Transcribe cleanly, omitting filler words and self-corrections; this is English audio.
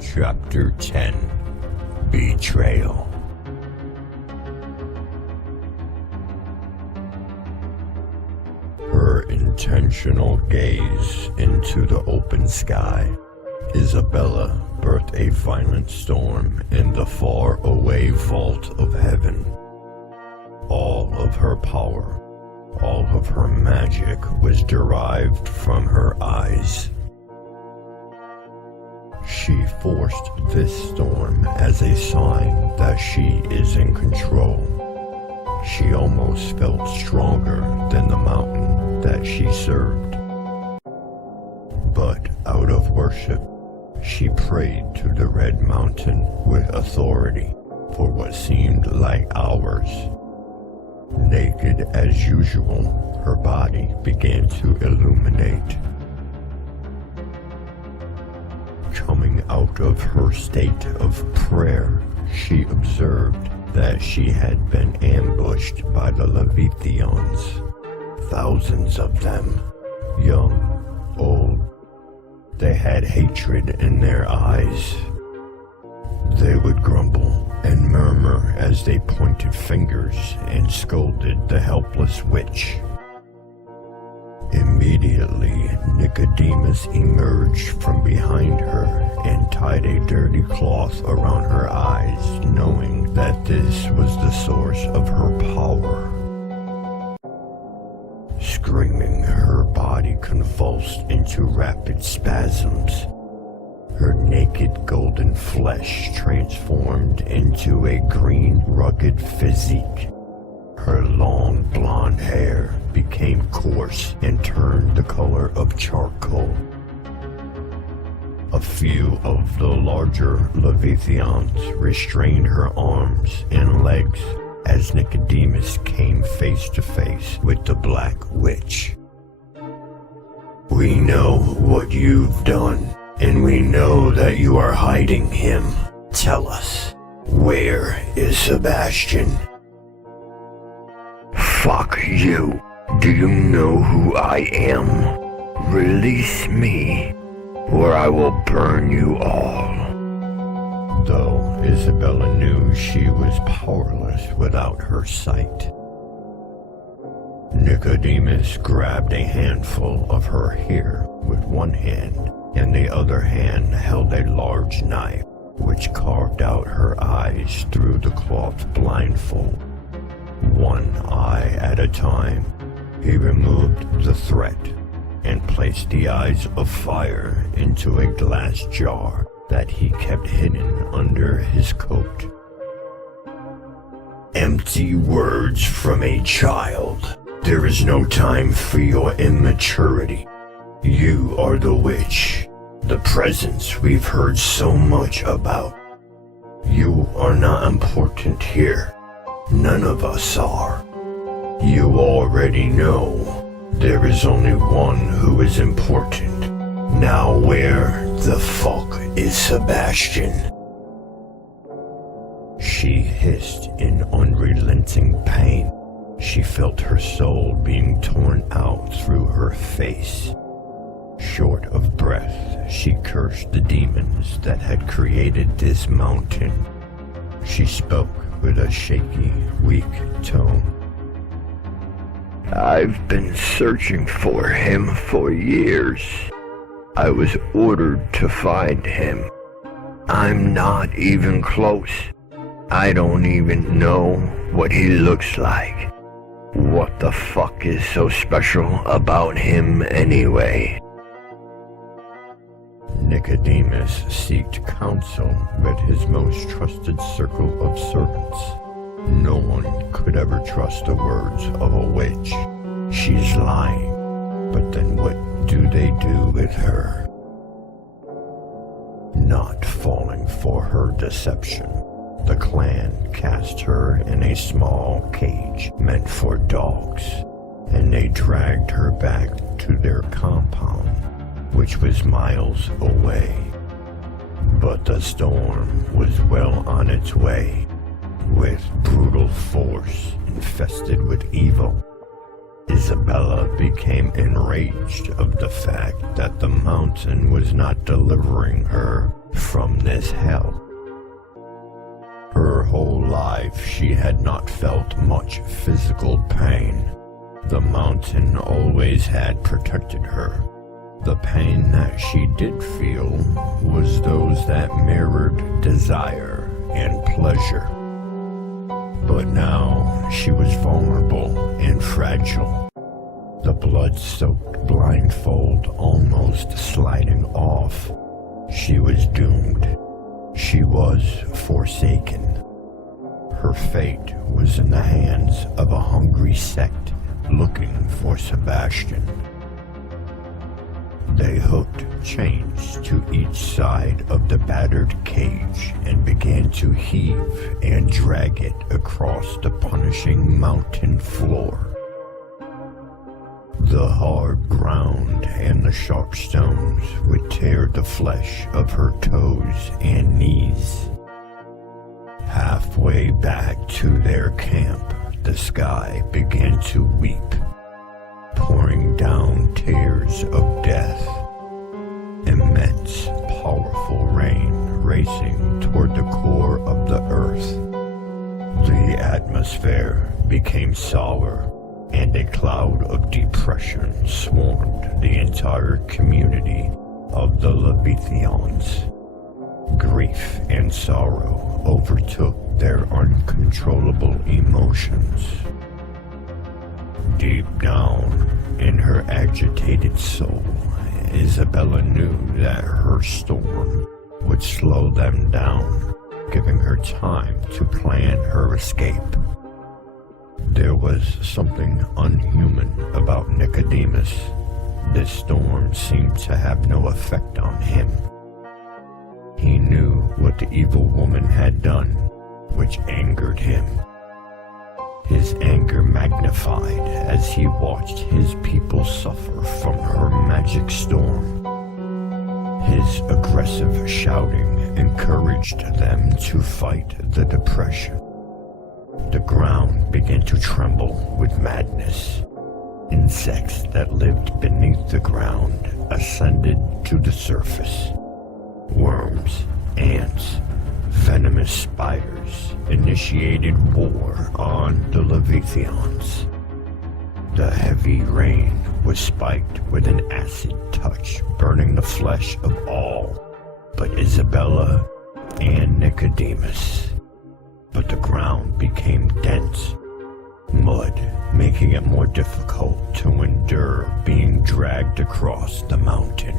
Chapter 10 Betrayal. Her intentional gaze into the open sky, Isabella birthed a violent storm in the far-away vault of heaven. All of her power, all of her magic was derived from her eyes. She forced this storm as a sign that she is in control. She almost felt stronger than the mountain that she served. But out of worship, she prayed to the Red Mountain with authority for what seemed like hours. Naked as usual, her body began to illuminate. Coming out of her state of prayer, she observed that she had been ambushed by the Leviathan's. Thousands of them, young, old. They had hatred in their eyes. They would grumble and murmur as they pointed fingers and scolded the helpless witch. Immediately, Nicodemus emerged from behind her and tied a dirty cloth around her eyes, knowing that this was the source of her power. Screaming, her body convulsed into rapid spasms. Her naked golden flesh transformed into a green, rugged physique. Her long blonde hair became coarse and turned the color of charcoal. A few of the larger Leviathans restrained her arms and legs as Nicodemus came face to face with the Black Witch. "We know what you've done, and we know that you are hiding him. Tell us, where is Sebastian?" "Fuck you. Do you know who I am? Release me, or I will burn you all." Though Isabella knew she was powerless without her sight, Nicodemus grabbed a handful of her hair with one hand, and the other hand held a large knife, which carved out her eyes through the cloth blindfold. One eye at a time, he removed the threat and placed the eyes of fire into a glass jar that he kept hidden under his coat. "Empty words from a child. There is no time for your immaturity. You are the witch, the presence we've heard so much about. You are not important here. None of us are. You already know. There is only one who is important. Now where the fuck is Sebastian?" She hissed in unrelenting pain. She felt her soul being torn out through her face. Short of breath, she cursed the demons that had created this mountain. She spoke with a shaky, weak tone. "I've been searching for him for years. I was ordered to find him. I'm not even close. I don't even know what he looks like. What the fuck is so special about him anyway?" Nicodemus sought counsel with his most trusted circle of servants. No one could ever trust the words of a witch. She's lying, but then what do they do with her? Not falling for her deception, the clan cast her in a small cage meant for dogs, and they dragged her back to their compound, which was miles away. But the storm was well on its way, with brutal force infested with evil. Isabella became enraged of the fact that the mountain was not delivering her from this hell. Her whole life she had not felt much physical pain. The mountain always had protected her. The pain that she did feel was those that mirrored desire and pleasure. But now she was vulnerable and fragile. The blood-soaked blindfold almost sliding off. She was doomed. She was forsaken. Her fate was in the hands of a hungry sect looking for Sebastian. They hooked chains to each side of the battered cage and began to heave and drag it across the punishing mountain floor. The hard ground and the sharp stones would tear the flesh of her toes and knees. Halfway back to their camp, the sky began to weep, pouring down tears of death. Immense, powerful rain racing toward the core of the earth. The atmosphere became sour, and a cloud of depression swarmed the entire community of the Levithians. Grief and sorrow overtook their uncontrollable emotions. Deep down in her agitated soul, Isabella knew that her storm would slow them down, giving her time to plan her escape. There was something unhuman about Nicodemus. This storm seemed to have no effect on him. He knew what the evil woman had done, which angered him. His anger magnified as he watched his people suffer from her magic storm. His aggressive shouting encouraged them to fight the depression. The ground began to tremble with madness. Insects that lived beneath the ground ascended to the surface. Worms, ants, venomous spiders initiated war on the Levithians. The heavy rain was spiked with an acid touch, burning the flesh of all but Isabella and Nicodemus. But the ground became dense, mud making it more difficult to endure being dragged across the mountain.